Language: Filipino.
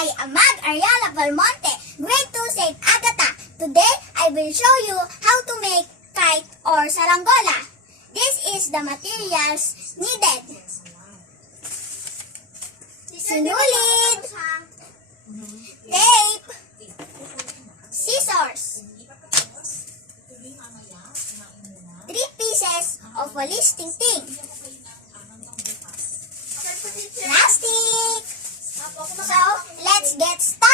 I am Mag Ariela Valmonte, grade 2 St. Agatha. Today, I will show you how to make kite or saranggola. This is the materials needed. Sinulid, tape, scissors, 3 pieces of walis tinting, plastic. So, let's get started.